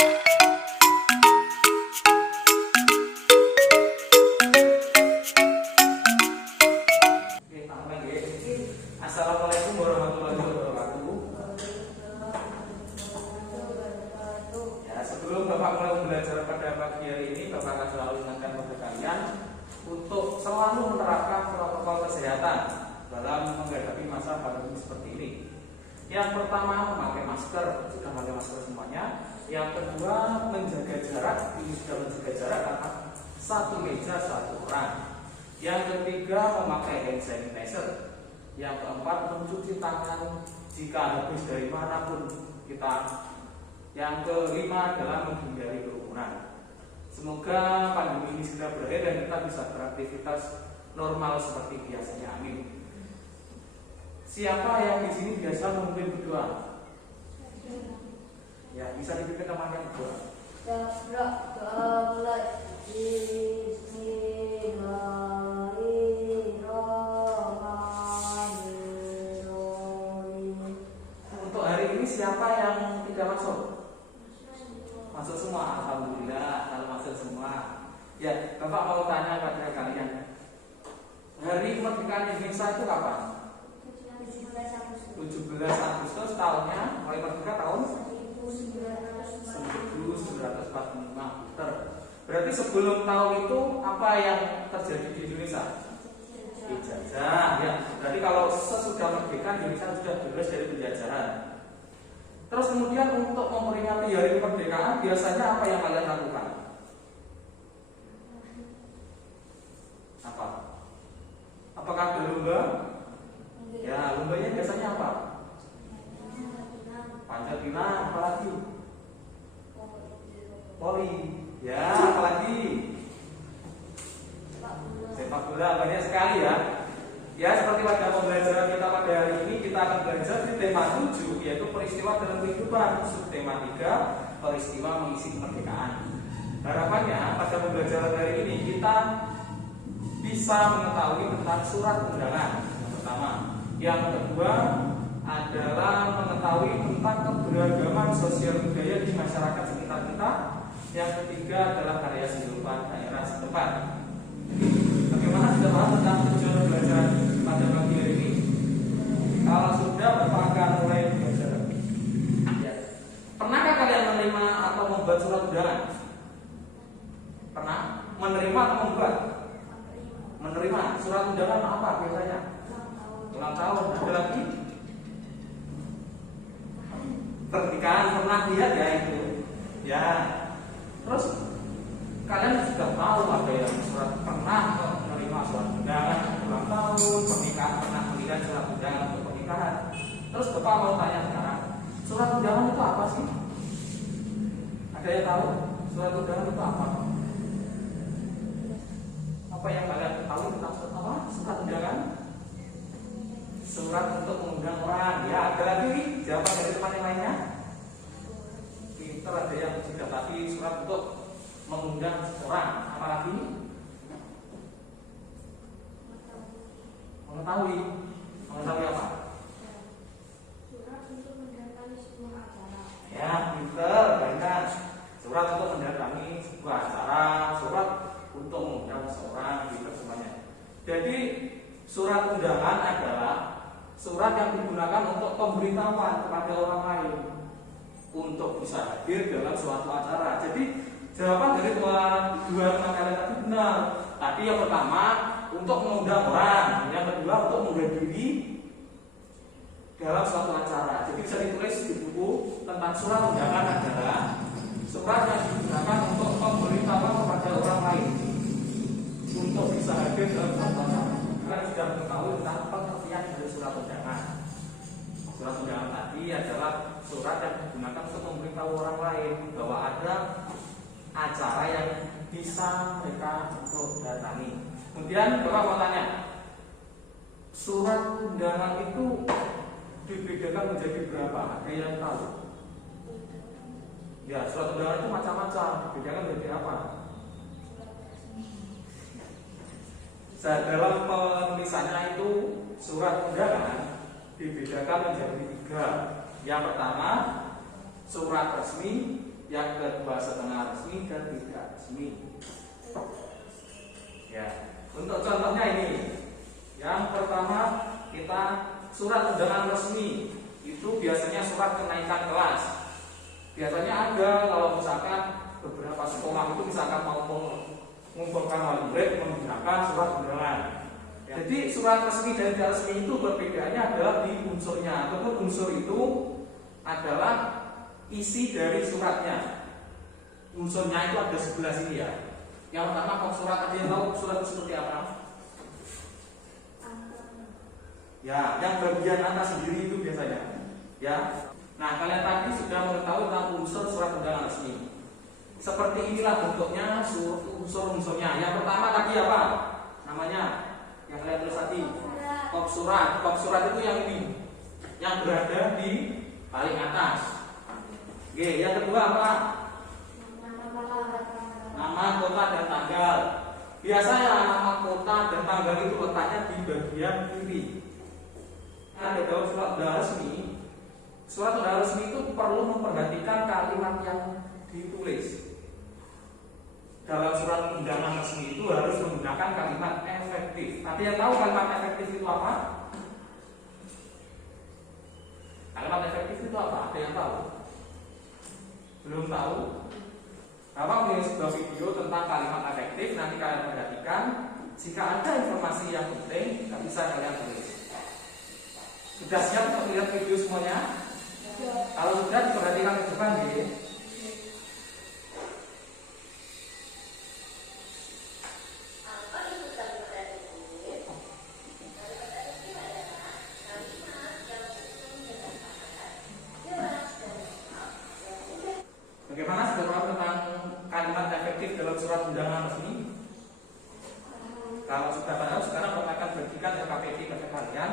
Assalamualaikum warahmatullahi wabarakatuh. Ya, sebelum Bapak mulai belajar pada pagi hari ini, Bapak akan selalu ingatkan kepada kalian untuk selalu menerapkan protokol kesehatan dalam menghadapi masa pandemi seperti ini. Yang pertama, memakai masker. Sudah memakai masker semuanya. Yang kedua, menjaga jarak. Ini sudah menjaga jarak karena satu meja satu orang. Yang ketiga, memakai hand sanitizer. Yang keempat, mencuci tangan jika habis dari manapun kita. Yang kelima adalah menghindari kerumunan. Semoga pandemi ini segera berakhir dan kita bisa beraktivitas normal seperti biasanya. Amin. Siapa yang di sini biasa memimpin berdoa? Ya, bisa dipimpin temannya berdoa. Untuk hari ini siapa yang tidak masuk? Masuk semua, alhamdulillah. Kalau masuk semua, ya Bapak mau tanya pada kalian, hari kemerdekaan Indonesia itu kapan? 17 Agustus tahunnya, mulai merdeka tahun 1945. Berarti sebelum tahun itu apa yang terjadi di Indonesia? Dijajah, ya. Berarti kalau sesudah merdeka Indonesia sudah bebas dari penjajahan. Terus kemudian untuk memperingati hari kemerdekaan biasanya apa yang kalian lakukan? Apa? Apakah ada lomba? Ya, lombanya biasanya apa? Panjat pinang, apalagi? Voli. Ya, apalagi? Sepak bola, banyak sekali ya. Ya, seperti pada pembelajaran kita pada hari ini, kita akan belajar di tema 7, yaitu peristiwa dalam kehidupan. Subtema 3, peristiwa mengisi kemerdekaan. Harapannya pada pembelajaran hari ini kita bisa mengetahui tentang surat undangan yang pertama. Yang kedua adalah mengetahui tentang keberagaman sosial budaya di masyarakat sekitar kita. Yang ketiga adalah karya kehidupan daerah setempat. Bagaimana sudah paham tentang tujuan pembelajaran pada pagi hari ini? Kalau sudah, Bapak akan mulai belajar. Ya. Pernahkah kalian menerima atau membuat surat undangan? Pernah? Menerima atau membuat? Menerima. Surat undangan apa biasanya? Ulang tahun. Ada lagi? Pernikahan, pernah lihat ya itu? Ya. Terus kalian sudah tahu ada yang surat pernah menerima surat undangan ulang tahun, pernikahan pernah melihat surat undangan untuk pernikahan. Terus Bapak mau tanya sekarang, surat undangan itu apa sih? Ada yang tahu? Surat undangan itu apa? Apa yang kalian tahu tentang surat apa? Surat undangan? Surat untuk mengundang orang. Ya, ada lagi jawaban dari teman yang lainnya? Pinter, ada yang sudah tadi surat untuk mengundang orang. Apa lagi? Mengetahui apa? Surat untuk mendatangi sebuah acara. Ya, pinter, banyak. Surat untuk mendatangi sebuah acara, surat untuk mengundang seorang, gitu semuanya. Jadi surat undangan adalah surat yang digunakan untuk pemberitahuan kepada orang lain untuk bisa hadir dalam suatu acara. Jadi jawaban dari dua teman kalian tadi benar. Tadi yang pertama untuk mengundang orang, yang kedua untuk menghadiri dalam suatu acara. Jadi bisa ditulis di buku tentang surat undangan adalah surat yang digunakan untuk pemberitahuan kepada orang lain untuk bisa hadir dalam suatu acara. Kalian sudah mengetahui tentang pengertian dari surat undangan. Surat undangan tadi adalah surat yang digunakan untuk memberitahu orang lain bahwa ada acara yang bisa mereka untuk datangi. Kemudian Bapak mau tanya, surat undangan itu dibedakan menjadi berapa? Ada yang tahu? Ya, surat undangan itu macam-macam. Dibedakan menjadi apa? Dalam penulisannya itu surat undangan dibedakan menjadi 3. Yang pertama surat resmi, yang kedua setengah resmi dan tidak resmi. Ya, untuk contohnya ini. Yang pertama kita surat undangan resmi itu biasanya surat kenaikan kelas. Biasanya ada kalau misalkan beberapa sekolah itu misalkan mau mengumpulkan wali murid menggunakan surat undangan. Jadi surat resmi dan tidak resmi itu perbedaannya adalah di unsurnya, ataupun unsur itu adalah isi dari suratnya. Unsurnya itu ada 11 ini ya. Yang pertama kalau surat, ada yang tahu surat itu seperti apa? Ya, yang bagian atas sendiri itu biasanya. Ya. Nah, kalian tadi sudah mengetahui tentang unsur surat undangan resmi. Seperti inilah bentuknya unsur-unsurnya. Yang pertama tadi apa? Namanya yang kalian tulis tadi. Kop surat. Kop surat itu yang ini. Yang berada di paling atas. Oke, yang kedua apa? Nama, kota, dan tanggal. Biasanya nama, kota, dan tanggal itu letaknya di bagian kiri. Ada dalam surat undangan resmi. Surat undangan resmi itu perlu memperhatikan kalimat yang ditulis. Dalam surat undangan resmi itu harus menggunakan kalimat efektif. Nanti yang tahu kalimat efektif itu apa? Kalimat efektif itu apa? Ada yang tahu? Belum tahu? Bapak punya sebuah video tentang kalimat efektif. Nanti kalian perhatikan. Jika ada informasi yang penting, tidak bisa kalian tulis. Sudah siap untuk melihat video semuanya? Kalau sudah, diperhatikan ke depan ya. Bagaimana sudah tahu tentang kalimat efektif dalam surat undangan resmi? Kalau sudah tahu, sekarang Bapak akan bagikan LKPD kepada kalian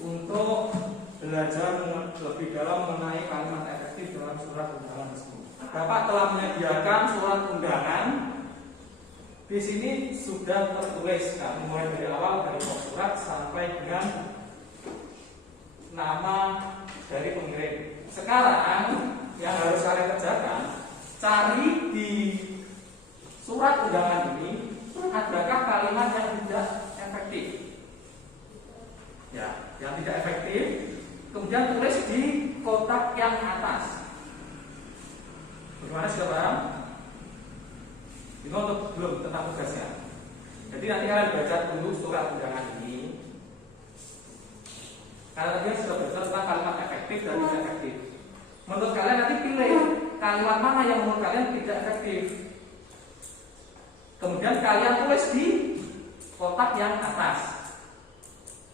untuk belajar lebih dalam mengenai kalimat efektif dalam surat undangan resmi. Bapak telah menyediakan surat undangan. Di sini sudah tertulis, mulai dari awal dari surat sampai dengan nama dari pengirim. Sekarang yang harus kalian kerjakan, cari di surat undangan ini adakah kalimat yang tidak efektif. Ya, yang tidak efektif, kemudian tulis di kotak yang atas. Bagaimana, sudah paham? Ini untuk belum tentang tugasnya. Jadi nanti kalian baca dulu surat undangan ini. Karena tadi sudah belajar tentang kalimat efektif dan tidak efektif. Menurut kalian nanti pilih kalimat mana yang menurut kalian tidak efektif. Kemudian kalian tulis di kotak yang atas.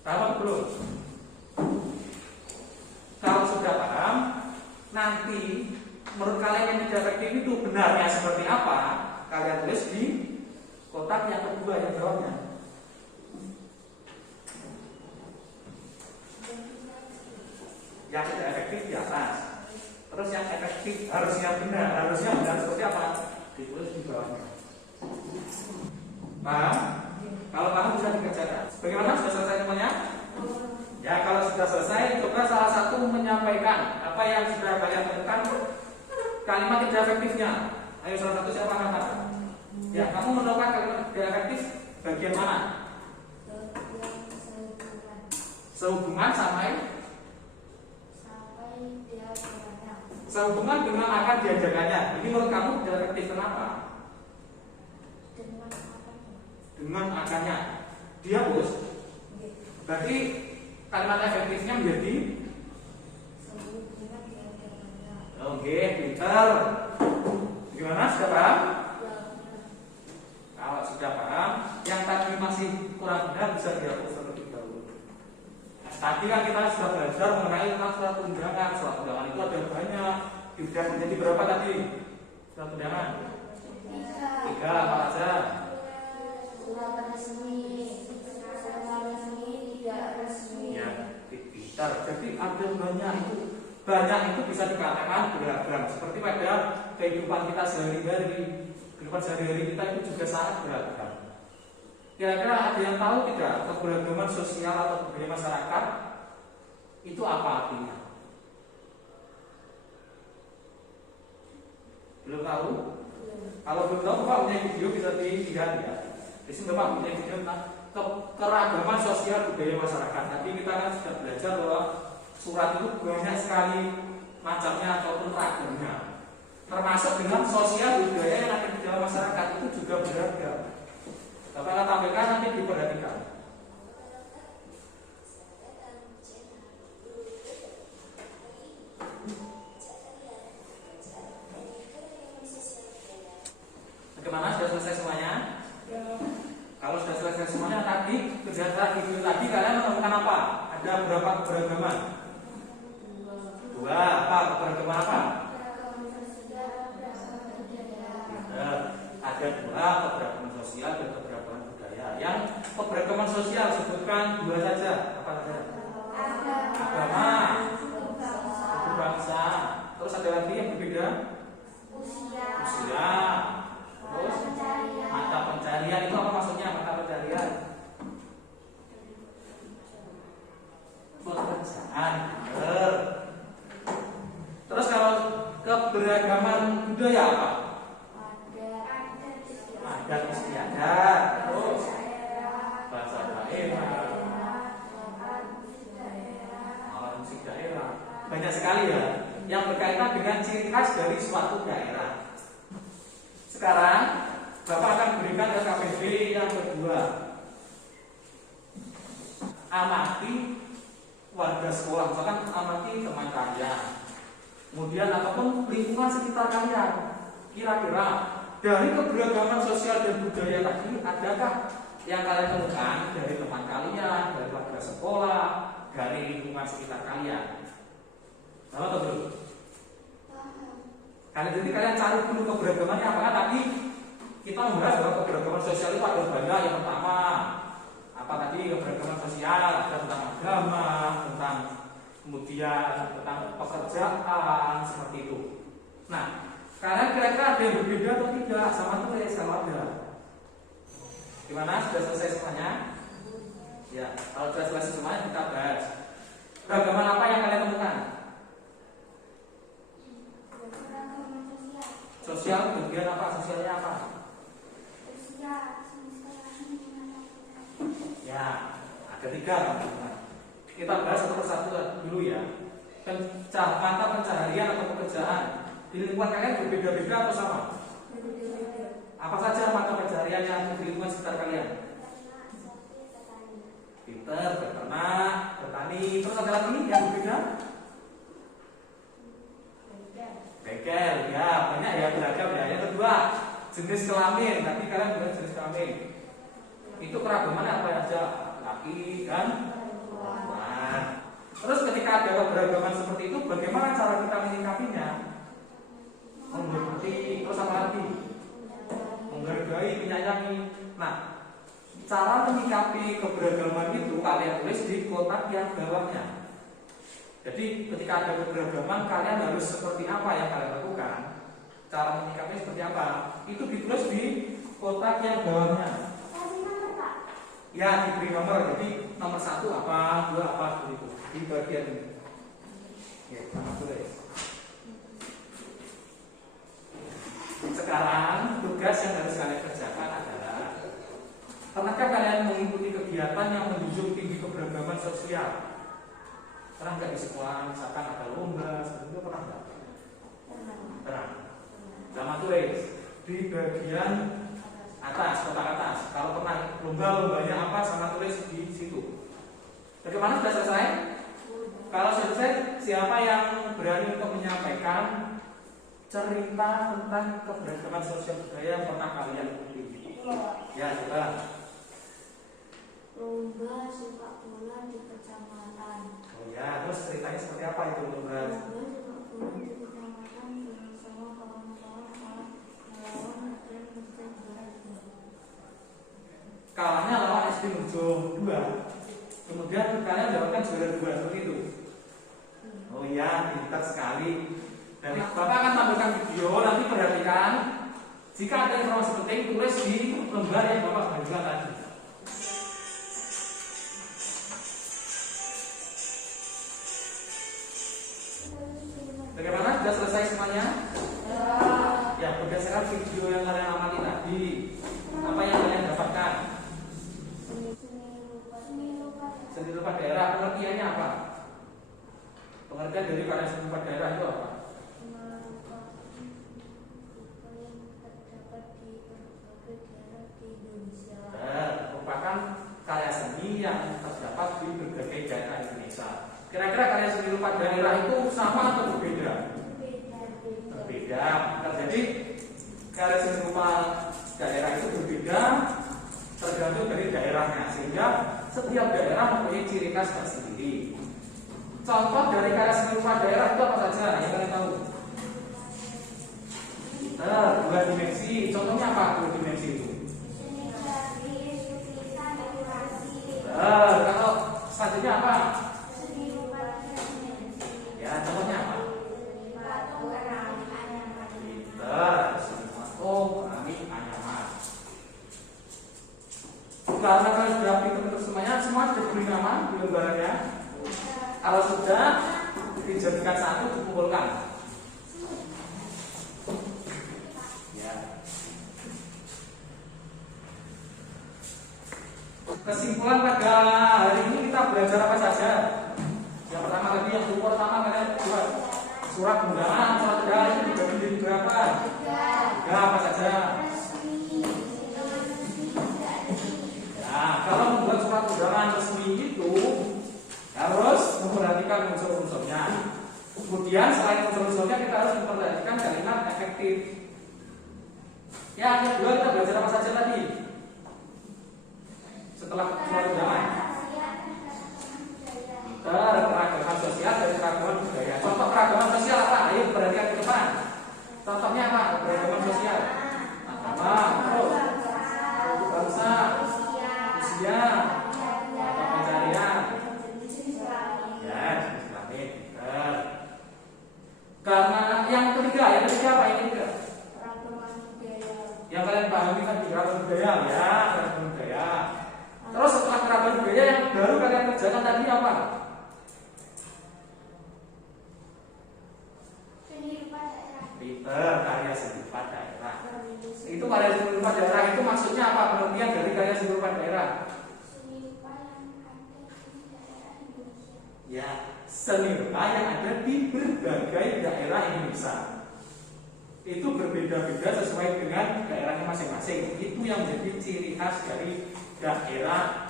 Paham belum? Kalau sudah paham, nanti menurut kalian yang tidak efektif itu benarnya seperti apa? Kalian tulis di kotak yang kedua yang bawahnya. Yang tidak efektif di atas. Terus yang efektif harusnya benar seperti apa? Ditulis di bawahnya. Paham? Kalau paham bisa dikerjakan. Bagaimana, sudah selesai semuanya? Ya, kalau sudah selesai, coba salah satu menyampaikan apa yang sudah kalian temukan kalimat tidak efektifnya. Ayo, salah satu siapa kata? Ya, kamu menemukan kalimat tidak efektif bagian mana? Sehubungan sampai diajakannya. Sehubungan dengan akan diajakannya. Ini menurut kamu tidak efektif, kenapa? Dengan akannya dihapus. Berarti kalimat efektifnya menjadi oke, pintar. Gimana, sudah paham? Kalau sudah paham, yang tadi masih kurang benar bisa dihapus terlebih dahulu. Tadi kan kita sudah belajar mengenai tentang surat undangan. Surat undangan itu ada banyak. Dibagi menjadi berapa tadi? Surat undangan? 3. Apa aja? Surat resmi, tidak resmi. Ya, pintar. Jadi ada banyak itu bisa dikatakan beragam. Seperti pada kehidupan kita sehari-hari. Kehidupan sehari-hari kita itu juga sangat beragam. Kira-kira ada yang tahu tidak keberagaman sosial atau budaya masyarakat itu apa artinya? Belum tahu? Kalau belum tahu, Bapak punya video bisa dilihat ya. Di sini Bapak punya video tentang keragaman sosial budaya masyarakat. Tadi kita kan sudah belajar bahwa surat itu banyak sekali macamnya ataupun ragamnya. Termasuk dengan sosial budaya yang ada di dalam masyarakat itu juga beragam. Bapak akan tampilkan, nanti diperhatikan. Bagaimana? Sudah selesai semuanya? Ya. Kalau sudah selesai semuanya, tadi kerja video tadi kalian menemukan apa? Ada berapa keberagaman? Dua. Apa? Keberagaman apa? Ada dua, keberagaman sosial dan keberagaman budaya. Yang keberagaman sosial sebutkan dua saja. Apa saja? Agama, suku bangsa. Terus ada lagi yang berbeda? Usia. Terus mata pencarian itu apa maksudnya mata pencarian? Pekerjaan. Terus kalau keberagaman budaya apa? Adat istiadat. Terus bahasa daerah, alat musik daerah. Banyak sekali ya yang berkaitan dengan ciri khas dari suatu daerah. Sekarang Bapak akan berikan ke KPB yang kedua. Amati warga sekolah, misalkan amati teman kalian, kemudian ataupun lingkungan sekitar kalian. Kira-kira dari keberagaman sosial dan budaya tadi, adakah yang kalian temukan dari teman kalian, dari warga sekolah, dari lingkungan sekitar kalian? Tahu atau belum? Kalian cari dulu keberagamannya. Apakah tadi kita membahas bahwa keberagaman sosial itu ada banyak. Yang pertama, apa tadi keberagaman sosial? Ada tentang agama, tentang kemudian tentang pekerjaan seperti itu. Nah, kalian kira-kira ada yang berbeda atau tidak? Sama tulis kalau ada. Gimana? Sudah selesai semuanya? Ya, kalau sudah selesai semuanya kita bahas. Keberagaman apa yang kalian temukan? Sosial bagian apa? Sosialnya apa? Ya, ada tiga. Kita bahas satu persatu dulu ya. Mata pencaharian atau pekerjaan di lingkungan kalian berbeda-beda atau sama? Berbeda-beda. Apa saja mata pencaharian yang di lingkungan sekitar kalian? Pinter, beternak, bertani. Terus ada lagi yang berbeda? Bengkel, ya banyak ya, beragam ya. Yang kedua, jenis kelamin. Nanti kalian bukan jenis kelamin. Itu keragaman apa aja? Laki dan perempuan. Terus ketika ada keberagaman seperti itu, bagaimana cara kita menyikapinya? Menghormati, terus apa lagi? Menghargai, menyayangi. Nah, cara menyikapi keberagaman itu kalian tulis di kotak yang bawahnya. Jadi ketika ada keberagaman, kalian harus seperti apa yang kalian lakukan? Cara menyikapinya seperti apa? Itu ditulis di kotak yang bawahnya. Ya, diberi nomor. Jadi nomor 1 apa, 2 apa, begitu. Di bagian ini. Ya, sama tulis. Sekarang tugas yang harus kalian kerjakan adalah, pernahkah kalian mengikuti kegiatan yang menjunjung tinggi keberagaman sosial? Pernah nggak di sekolah misalkan ada lomba seperti itu, pernah nggak? Pernah. Sama tulis di bagian atas, kotak atas. Kalau pernah lombanya apa, sama tulis di situ. Bagaimana, sudah selesai? Kalau selesai, siapa yang berani untuk menyampaikan cerita tentang keberagaman sosial budaya yang pernah kalian ikuti? Ya, coba. Lomba sepak bola di kecamatan. Oh ya, terus ceritanya seperti apa itu lomba? Lomba sepak bola di kecamatan bersama kawan-kawan melawan dan berjuara 2. Kalahnya lawan SD Murjo 2. Kemudian kalian dapatkan juara 2 seperti itu. Oh iya, pintar sekali. Dan Bapak akan tampilkan video, nanti perhatikan. Jika ada informasi penting, tulis di lembar yang Bapak bagikan tadi. Bagaimana? Sudah selesai semuanya? Ya. berdasarkan video yang kalian amati tadi, apa yang kalian dapatkan? Seni rupa daerah, pengertiannya apa? Pengertian dari karya seni rupa daerah itu apa? Merupakan karya seni yang terdapat di berbagai daerah Indonesia. Kira-kira karya seni rupa daerah itu sama atau berbeda? Berbeda. Jadi karya seni rupa daerah itu berbeda tergantung dari daerahnya, sehingga setiap daerah mempunyai ciri khas tersendiri. Contoh dari karya seni rupa daerah itu apa saja yang kalian tahu? Dua dimensi. Contohnya apa dua dimensi itu? Kalau selanjutnya apa? Ya, contohnya apa? Seni patung, keramik, anyaman. Karena kalian sudah pintar semuanya, semua sudah diberi nama di lembarnya. Kalau sudah dijadikan satu, dikumpulkan. Ya. Kesimpulan pada hari ini kita belajar apa saja? Yang pertama tadi yang buku pertama kalian buat surat undangan, surat undangan itu dibagi menjadi berapa? Ya, apa saja? Nah, kalau membuat surat undangan resmi itu harus memperhatikan unsur-unsurnya. Kemudian selain unsur-unsurnya kita harus memperhatikan kalimat efektif. Yang kedua kita belajar apa saja tadi? Setelah surat undangan, keragaman sosial dan keragaman budaya. Contoh keragaman sosial apa? Ayo perhatikan ke depan. Contohnya apa? Keragaman sosial, agama, terus bangsa, usia, mata pencarian, ya, jenis kelamin. Karena yang ketiga apa? Yang ketiga? Yang kalian pahami kan keragaman budaya, ya, keragaman budaya. Terus setelah keragaman budaya yang baru kalian kerjakan tadi apa? Karya seni rupa daerah. Itu karya seni rupa daerah itu maksudnya apa? Pengertian dari karya seni rupa daerah? Ya, seni rupa yang ada di berbagai daerah Indonesia. Itu berbeda-beda sesuai dengan daerahnya masing-masing. Itu yang menjadi ciri khas dari daerah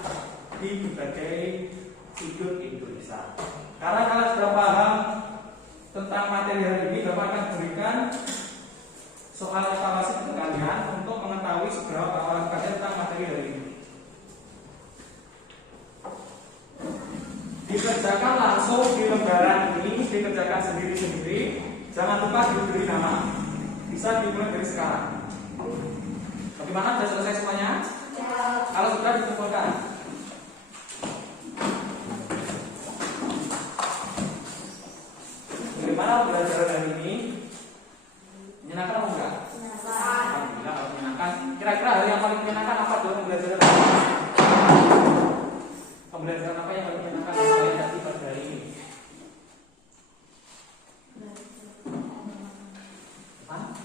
di berbagai sudut Indonesia. Karena kalian sudah paham tentang materi hari ini, Bapak akan berikan soal evaluasi ke kalian untuk mengetahui seberapa pengetahuan kalian tentang materi hari ini. Dikerjakan langsung di lembaran ini, dikerjakan sendiri-sendiri. Jangan lupa diberi nama. Bisa dimulai dari sekarang. Bagaimana? Sudah selesai semuanya? Ya. Kalau sudah dikumpulkan. Bagaimana pembelajaran hari ini? Menyenangkan atau enggak? Alhamdulillah kalau menyenangkan. Kira-kira hari yang paling menyenangkan apa dalam pembelajaran hari ini? Pembelajaran apa yang paling menyenangkan saya tadi pada hari ini?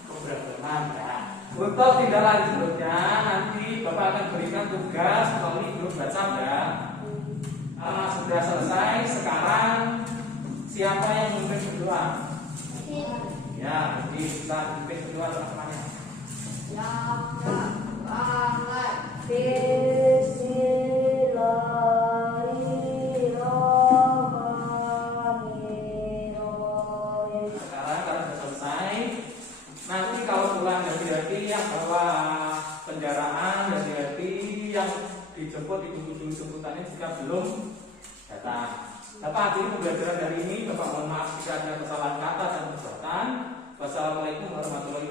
Pemrograman ya. Untuk tindak lanjutnya nanti Bapak akan berikan tugas melalui grup WhatsApp ya. Sudah selesai sekarang. Siapa yang memimpin berdoa? Ya, jadi bisa memimpin berdoa teman-temannya. Sekarang kalau sudah selesai, nanti kalau pulang hati-hati yang bawa kendaraan, hati-hati yang dijemput ibu-ibu jemputannya jika belum datang. Bapak akhiri pembelajaran hari ini. Bapak mohon maaf jika ada kesalahan kata dan perbuatan. Wassalamualaikum warahmatullahi wabarakatuh.